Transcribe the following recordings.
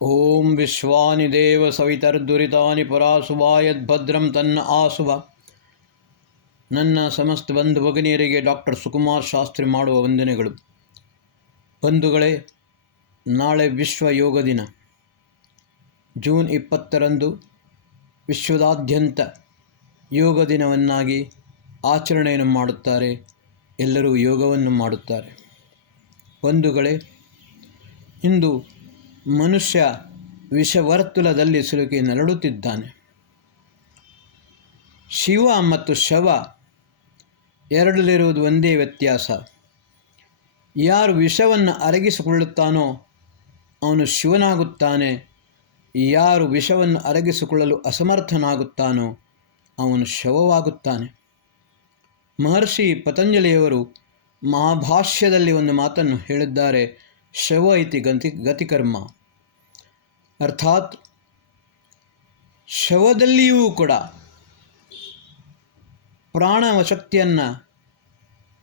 ಓಂ ವಿಶ್ವಾನಿ ದೇವ ಸವಿತರ್ದುರಿತಾನಿ ಪರಾಸುವ ಯದ್ಭದ್ರಂ ತನ್ನ ಆಸುವ. ನನ್ನ ಸಮಸ್ತ ಬಂಧು ಭಗಿನಿಯರಿಗೆ ಡಾಕ್ಟರ್ ಸುಕುಮಾರ್ ಶಾಸ್ತ್ರಿ ಮಾಡುವ ವಂದನೆಗಳು. ಬಂಧುಗಳೇ, ನಾಳೆ ವಿಶ್ವ ಯೋಗ ದಿನ. ಜೂನ್ 20ರಂದು ವಿಶ್ವದಾದ್ಯಂತ ಯೋಗ ದಿನವನ್ನಾಗಿ ಆಚರಣೆಯನ್ನು ಮಾಡುತ್ತಾರೆ. ಎಲ್ಲರೂ ಯೋಗವನ್ನು ಮಾಡುತ್ತಾರೆ. ಬಂಧುಗಳೇ, ಇಂದು ಮನುಷ್ಯ ವಿಷವರ್ತುಲದಲ್ಲಿ ಸಿಲುಕಿ ನರಳುತ್ತಿದ್ದಾನೆ. ಶಿವ ಮತ್ತು ಶವ ಎರಡಲ್ಲಿರುವುದು ಒಂದೇ ವ್ಯತ್ಯಾಸ. ಯಾರು ವಿಷವನ್ನು ಅರಗಿಸಿಕೊಳ್ಳುತ್ತಾನೋ ಅವನು ಶಿವನಾಗುತ್ತಾನೆ. ಯಾರು ವಿಷವನ್ನು ಅರಗಿಸಿಕೊಳ್ಳಲು ಅಸಮರ್ಥನಾಗುತ್ತಾನೋ ಅವನು ಶವವಾಗುತ್ತಾನೆ. ಮಹರ್ಷಿ ಪತಂಜಲಿಯವರು ಮಹಾಭಾಷ್ಯದಲ್ಲಿ ಒಂದು ಮಾತನ್ನು ಹೇಳಿದ್ದಾರೆ, ಶವ ಇತಿ ಗತಿಕರ್ಮ. ಅರ್ಥಾತ್ ಶವದಲ್ಲಿಯೂ ಕೂಡ ಪ್ರಾಣವ ಶಕ್ತಿಯನ್ನು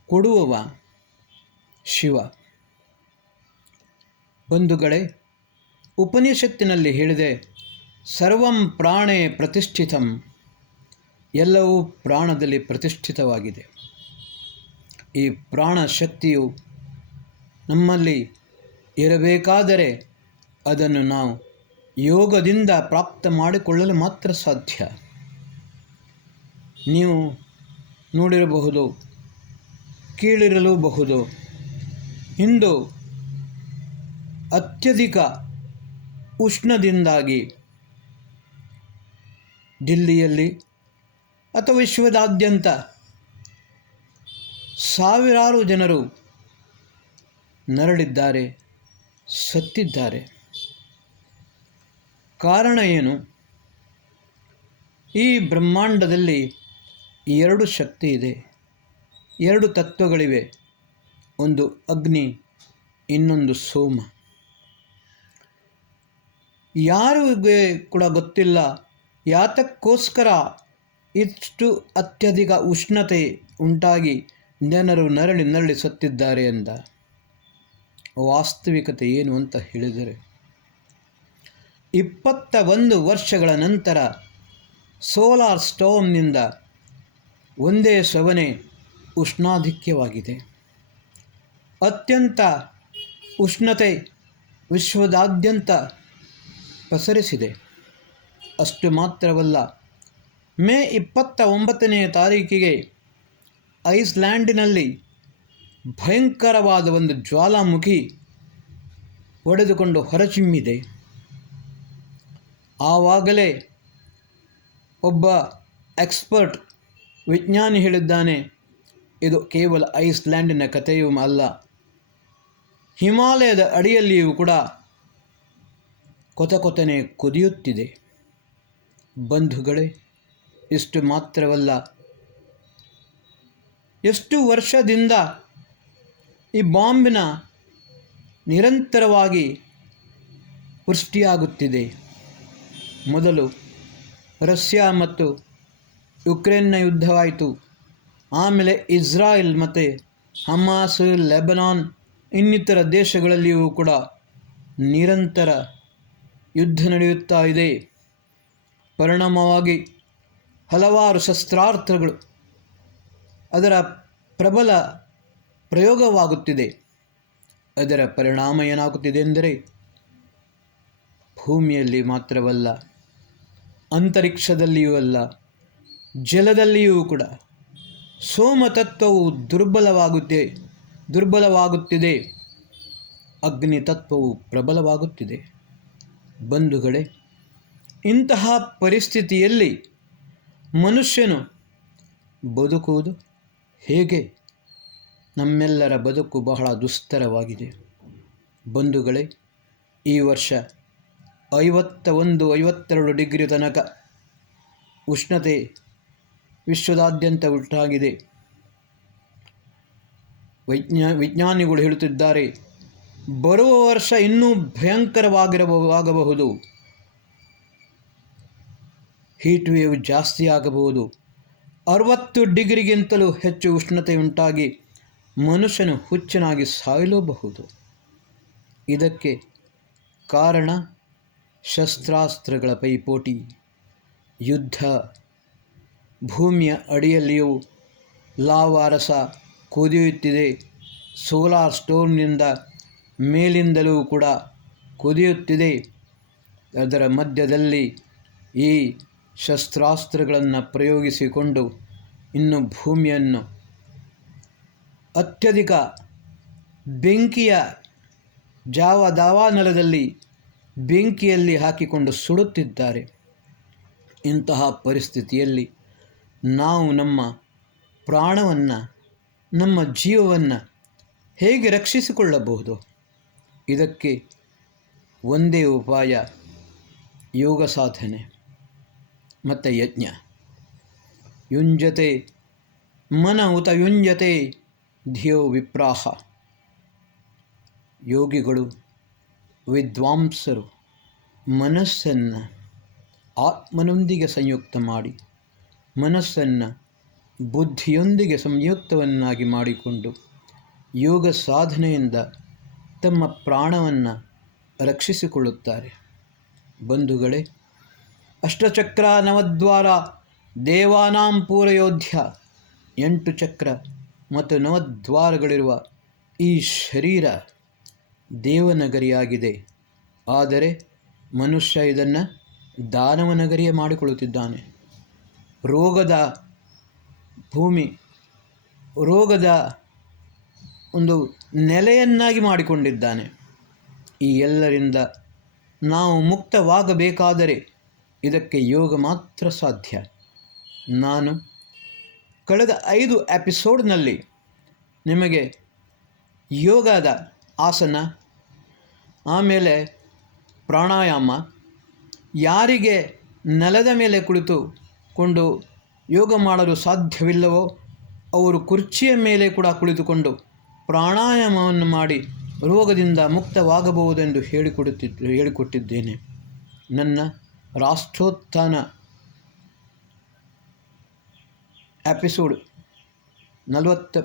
ಕೊಡುವವ ಶಿವ. ಬಂಧುಗಳೇ, ಉಪನಿಷತ್ತಿನಲ್ಲಿ ಹೇಳಿದೆ, ಸರ್ವಂ ಪ್ರಾಣೇ ಪ್ರತಿಷ್ಠಿತಂ. ಎಲ್ಲವೂ ಪ್ರಾಣದಲ್ಲಿ ಪ್ರತಿಷ್ಠಿತವಾಗಿದೆ. ಈ ಪ್ರಾಣ ಶಕ್ತಿಯು ನಮ್ಮಲ್ಲಿ ಇರಬೇಕಾದರೆ ಅದನ್ನು ನಾವು ಯೋಗದಿಂದ ಪ್ರಾಪ್ತ ಮಾಡಿಕೊಳ್ಳಲು ಮಾತ್ರ ಸಾಧ್ಯ. ನೀವು ನೋಡಿರಬಹುದು, ಕೇಳಿರಲೂಬಹುದು, ಇಂದು ಅತ್ಯಧಿಕ ಉಷ್ಣದಿಂದಾಗಿ ದಿಲ್ಲಿಯಲ್ಲಿ ಅಥವಾ ವಿಶ್ವದಾದ್ಯಂತ ಸಾವಿರಾರು ಜನರು ನರಳಿದ್ದಾರೆ, ಸತ್ತಿದ್ದಾರೆ. ಕಾರಣ ಏನು? ಈ ಬ್ರಹ್ಮಾಂಡದಲ್ಲಿ ಎರಡು ಶಕ್ತಿ ಇದೆ, ಎರಡು ತತ್ವಗಳಿವೆ. ಒಂದು ಅಗ್ನಿ, ಇನ್ನೊಂದು ಸೋಮ. ಯಾರಿಗೆ ಕೂಡ ಗೊತ್ತಿಲ್ಲ ಯಾತಕ್ಕೋಸ್ಕರ ಇಷ್ಟು ಅತ್ಯಧಿಕ ಉಷ್ಣತೆ ಉಂಟಾಗಿ ಜನರು ನರಳಿ ಸತ್ತಿದ್ದಾರೆ ಎಂದ. ವಾಸ್ತವಿಕತೆ ಏನು ಅಂತ ಹೇಳಿದರೆ, 21 ವರ್ಷಗಳ ನಂತರ ಸೋಲಾರ್ ಸ್ಟೋಮ್ನಿಂದ ಒಂದೇ ಸವನೆ ಉಷ್ಣಾಧಿಕ್ಯವಾಗಿದೆ. ಅತ್ಯಂತ ಉಷ್ಣತೆ ವಿಶ್ವದಾದ್ಯಂತ ಪಸರಿಸಿದೆ. ಅಷ್ಟು ಮಾತ್ರವಲ್ಲ, ಮೇ 29ನೇ ತಾರೀಕಿಗೆ ಐಸ್ಲ್ಯಾಂಡಿನಲ್ಲಿ ಭಯಂಕರವಾದ ಒಂದು ಜ್ವಾಲಾಮುಖಿ ಒಡೆದುಕೊಂಡು ಹೊರಚಿಮ್ಮಿದೆ. ಆವಾಗಲೇ ಒಬ್ಬ ಎಕ್ಸ್ಪರ್ಟ್ ವಿಜ್ಞಾನಿ ಹೇಳಿದ್ದಾನೆ, ಇದು ಕೇವಲ ಐಸ್ಲ್ಯಾಂಡಿನ ಕಥೆಯೂ ಅಲ್ಲ, ಹಿಮಾಲಯದ ಅಡಿಯಲ್ಲಿಯೂ ಕೂಡ ಕೊತನೆ ಕುದಿಯುತ್ತಿದೆ. ಬಂಧುಗಳೇ, ಇಷ್ಟು ಮಾತ್ರವಲ್ಲ, ಎಷ್ಟು ವರ್ಷದಿಂದ ಈ ಬಾಂಬಿನ ನಿರಂತರವಾಗಿ ವೃಷ್ಟಿಯಾಗುತ್ತಿದೆ. ಮೊದಲು ರಷ್ಯಾ ಮತ್ತು ಯುಕ್ರೇನ್ನ ಯುದ್ಧವಾಯಿತು. ಆಮೇಲೆ ಇಸ್ರಾಯೇಲ್ ಮತ್ತು ಹಮಾಸ್, ಲೆಬನಾನ್ ಇನ್ನಿತರ ದೇಶಗಳಲ್ಲಿಯೂ ಕೂಡ ನಿರಂತರ ಯುದ್ಧ ನಡೆಯುತ್ತಾ ಇದೆ. ಪರಿಣಾಮವಾಗಿ ಹಲವಾರು ಶಸ್ತ್ರಾಸ್ತ್ರಗಳು ಅದರ ಪ್ರಬಲ ಪ್ರಯೋಗವಾಗುತ್ತಿದೆ. ಅದರ ಪರಿಣಾಮ ಏನಾಗುತ್ತಿದೆ ಎಂದರೆ, ಭೂಮಿಯಲ್ಲಿ ಮಾತ್ರವಲ್ಲ, ಅಂತರಿಕ್ಷದಲ್ಲಿಯೂ ಅಲ್ಲ, ಜಲದಲ್ಲಿಯೂ ಕೂಡ ಸೋಮತತ್ವವು ದುರ್ಬಲವಾಗುತ್ತಿದೆ, ಅಗ್ನಿ ತತ್ವವು ಪ್ರಬಲವಾಗುತ್ತಿದೆ. ಬಂಧುಗಳೇ, ಇಂತಹ ಪರಿಸ್ಥಿತಿಯಲ್ಲಿ ಮನುಷ್ಯನು ಬದುಕುವುದು ಹೇಗೆ? ನಮ್ಮೆಲ್ಲರ ಬದುಕು ಬಹಳ ದುಸ್ತರವಾಗಿದೆ. ಬಂಧುಗಳೇ, ಈ ವರ್ಷ 51-52 ಡಿಗ್ರಿ ತನಕ ಉಷ್ಣತೆ ವಿಶ್ವದಾದ್ಯಂತ ಉಂಟಾಗಿದೆ. ವಿಜ್ಞಾನಿಗಳು ಹೇಳುತ್ತಿದ್ದಾರೆ, ಬರುವ ವರ್ಷ ಇನ್ನೂ ಭಯಂಕರವಾಗಬಹುದು. ಹೀಟ್ ವೇವ್ ಜಾಸ್ತಿ ಆಗಬಹುದು. 60 ಡಿಗ್ರಿಗಿಂತಲೂ ಹೆಚ್ಚು ಉಷ್ಣತೆ ಉಂಟಾಗಿ ಮನುಷ್ಯನು ಹುಚ್ಚನಾಗಿ ಸಾಯಲೂಬಹುದು. ಇದಕ್ಕೆ ಕಾರಣ ಶಸ್ತ್ರಾಸ್ತ್ರಗಳ ಪೈಪೋಟಿ, ಯುದ್ಧ, ಭೂಮಿಯ ಅಡಿಯಲ್ಲಿಯೂ ಲಾವಾರಸ ಕುದಿಯುತ್ತಿದೆ. ಸೋಲಾರ್ ಸ್ಟೋರ್ಮ್ನಿಂದ ಮೇಲಿಂದಲೂ ಕೂಡ ಕುದಿಯುತ್ತಿದೆ. ಅದರ ಮಧ್ಯದಲ್ಲಿ ಈ ಶಸ್ತ್ರಾಸ್ತ್ರಗಳನ್ನು ಪ್ರಯೋಗಿಸಿಕೊಂಡು ಇನ್ನು ಭೂಮಿಯನ್ನು ಅತ್ಯಧಿಕ ಬೆಂಕಿಯ ದಾವಾನಲದಲ್ಲಿ ಬೆಂಕಿಯಲ್ಲಿ ಹಾಕಿಕೊಂಡು ಸುಡುತ್ತಿದ್ದಾರೆ. ಇಂತಹ ಪರಿಸ್ಥಿತಿಯಲ್ಲಿ ನಾವು ನಮ್ಮ ಪ್ರಾಣವನ್ನು, ನಮ್ಮ ಜೀವವನ್ನು ಹೇಗೆ ರಕ್ಷಿಸಿಕೊಳ್ಳಬಹುದು? ಇದಕ್ಕೆ ಒಂದೇ ಉಪಾಯ, ಯೋಗ ಸಾಧನೆ ಮತ್ತು ಯಜ್ಞ. ಯುಂಜತೆ ಮನ ಉತ ಯುಂಜತೆ ಧಿಯೋ ವಿಪ್ರಾಹ. ಯೋಗಿಗಳು, ವಿದ್ವಾಂಸರು ಮನಸ್ಸನ್ನು ಆತ್ಮನೊಂದಿಗೆ ಸಂಯುಕ್ತ ಮಾಡಿ, ಮನಸ್ಸನ್ನು ಬುದ್ಧಿಯೊಂದಿಗೆ ಸಂಯುಕ್ತವನ್ನಾಗಿ ಮಾಡಿಕೊಂಡು ಯೋಗ ಸಾಧನೆಯಿಂದ ತಮ್ಮ ಪ್ರಾಣವನ್ನು ರಕ್ಷಿಸಿಕೊಳ್ಳುತ್ತಾರೆ. ಬಂಧುಗಳೇ, ಅಷ್ಟಚಕ್ರ ನವದ್ವಾರ ದೇವಾನಾಂ ಪೂರಯೋಧ್ಯ. 8 ಚಕ್ರ ಮತ್ತು 9 ದ್ವಾರಗಳಿರುವ ಈ ಶರೀರ ದೇವನಗರಿಯಾಗಿದೆ. ಆದರೆ ಮನುಷ್ಯ ಇದನ್ನು ದಾನವನಗರಿಯೇ ಮಾಡಿಕೊಳ್ಳುತ್ತಿದ್ದಾನೆ. ರೋಗದ ಭೂಮಿ, ರೋಗದ ಒಂದು ನೆಲೆಯನ್ನಾಗಿ ಮಾಡಿಕೊಂಡಿದ್ದಾನೆ. ಈ ಎಲ್ಲರಿಂದ ನಾವು ಮುಕ್ತವಾಗಬೇಕಾದರೆ ಇದಕ್ಕೆ ಯೋಗ ಮಾತ್ರ ಸಾಧ್ಯ. ನಾನು ಕಳೆದ 5 ಎಪಿಸೋಡ್ನಲ್ಲಿ ನಿಮಗೆ ಯೋಗದ ಆಸನ, ಆಮೇಲೆ ಪ್ರಾಣಾಯಾಮ, ಯಾರಿಗೆ ನೆಲದ ಮೇಲೆ ಕುಳಿತುಕೊಂಡು ಯೋಗ ಮಾಡಲು ಸಾಧ್ಯವಿಲ್ಲವೋ ಅವರು ಕುರ್ಚಿಯ ಮೇಲೆ ಕೂಡ ಕುಳಿತುಕೊಂಡು ಪ್ರಾಣಾಯಾಮವನ್ನು ಮಾಡಿ ರೋಗದಿಂದ ಮುಕ್ತವಾಗಬಹುದೆಂದು ಹೇಳಿಕೊಟ್ಟಿದ್ದೇನೆ. ನನ್ನ ರಾಷ್ಟ್ರೋತ್ಥಾನ ಎಪಿಸೋಡ್ 48,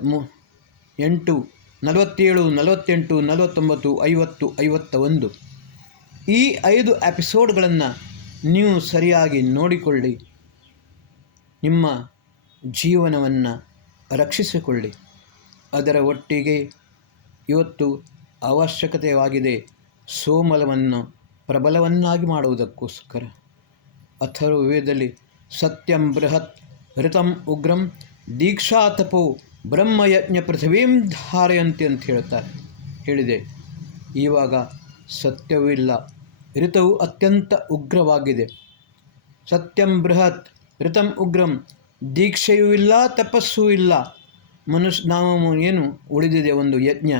47, 48, 49, 50, 51 ಈ 5 ಎಪಿಸೋಡ್ಗಳನ್ನು ನೀವು ಸರಿಯಾಗಿ ನೋಡಿಕೊಳ್ಳಿ. ನಿಮ್ಮ ಜೀವನವನ್ನು ರಕ್ಷಿಸಿಕೊಳ್ಳಿ. ಅದರ ಒಟ್ಟಿಗೆ ಇವತ್ತು ಅವಶ್ಯಕತೆಯಾಗಿದೆ ಸೋಮಲವನ್ನು ಪ್ರಬಲವನ್ನಾಗಿ ಮಾಡುವುದಕ್ಕೋಸ್ಕರ. ಅಥರ್ವವೇದದಲ್ಲಿ ಸತ್ಯಂ ಬೃಹತ್ ಋತಂ ಉಗ್ರಂ ದೀಕ್ಷಾ ತಪೋ ಬ್ರಹ್ಮಯಜ್ಞ ಪೃಥ್ವೀಂ ಧಾರಯಂತಿ ಅಂತ ಹೇಳಿದೆ. ಇವಾಗ ಸತ್ಯವೂ ಇಲ್ಲ, ಋತವು ಅತ್ಯಂತ ಉಗ್ರವಾಗಿದೆ. ಸತ್ಯಂ ಬೃಹತ್ ಋತಂ ಉಗ್ರಂ, ದೀಕ್ಷೆಯೂ ಇಲ್ಲ, ತಪಸ್ಸೂ ಇಲ್ಲ. ನಾವು ಏನು ಉಳಿದಿದೆ? ಒಂದು ಯಜ್ಞ.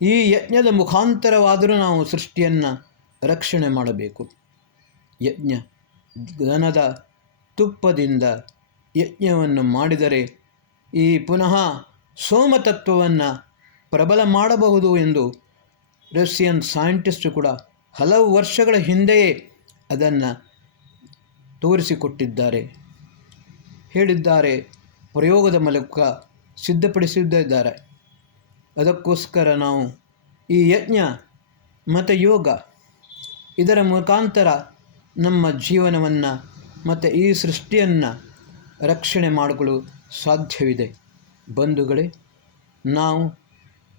ಈ ಯಜ್ಞದ ಮುಖಾಂತರವಾದರೂ ನಾವು ಸೃಷ್ಟಿಯನ್ನು ರಕ್ಷಣೆ ಮಾಡಬೇಕು. ಯಜ್ಞ, ದನದ ತುಪ್ಪದಿಂದ ಯಜ್ಞವನ್ನು ಮಾಡಿದರೆ ಈ ಪುನಃ ಸೋಮತತ್ವವನ್ನು ಪ್ರಬಲ ಮಾಡಬಹುದು ಎಂದು ರಷ್ಯನ್ ಸೈಂಟಿಸ್ಟು ಕೂಡ ಹಲವು ವರ್ಷಗಳ ಹಿಂದೆಯೇ ಅದನ್ನು ತೋರಿಸಿಕೊಟ್ಟಿದ್ದಾರೆ, ಹೇಳಿದ್ದಾರೆ, ಪ್ರಯೋಗದ ಮೂಲಕ ಸಿದ್ಧಪಡಿಸಿದ್ದಾರೆ. ಅದಕ್ಕೋಸ್ಕರ ನಾವು ಈ ಯಜ್ಞ ಮತ್ತು ಯೋಗ ಇದರ ಮುಖಾಂತರ ನಮ್ಮ ಜೀವನವನ್ನು ಮತ್ತು ಈ ಸೃಷ್ಟಿಯನ್ನು ರಕ್ಷಣೆ ಮಾಡಿಕೊಳ್ಳಲು ಸಾಧ್ಯವಿದೆ. ಬಂಧುಗಳೇ, ನಾವು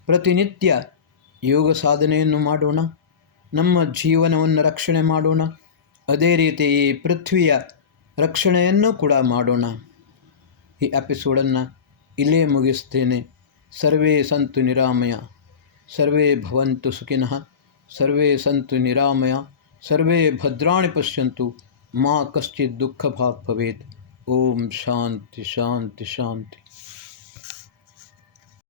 ಪ್ರತಿನಿತ್ಯ ಯೋಗ ಸಾಧನೆಯನ್ನು ಮಾಡೋಣ, ನಮ್ಮ ಜೀವನವನ್ನು ರಕ್ಷಣೆ ಮಾಡೋಣ. ಅದೇ ರೀತಿ ಈ ಪೃಥ್ವಿಯ ರಕ್ಷಣೆಯನ್ನು ಕೂಡ ಮಾಡೋಣ. ಈ ಎಪಿಸೋಡನ್ನು ಇಲ್ಲೇ ಮುಗಿಸ್ತೇನೆ. ಸರ್ವೇ ಸಂತು ನಿರಾಮಯ, ಸರ್ವೇ ಭವಂತು ಸುಖಿನಃ, ಸರ್ವೇ ಸಂತು ನಿರಾಮಯ, ಸರ್ವೇ ಭದ್ರಾಣಿ ಪಶ್ಯಂತು, ಮಾ ಕಶ್ಚಿತ್ ದುಃಖ ಭಾಗ್ ಭವೇತ್. ಓಂ ಶಾಂತಿ ಶಾಂತಿ ಶಾಂತಿ.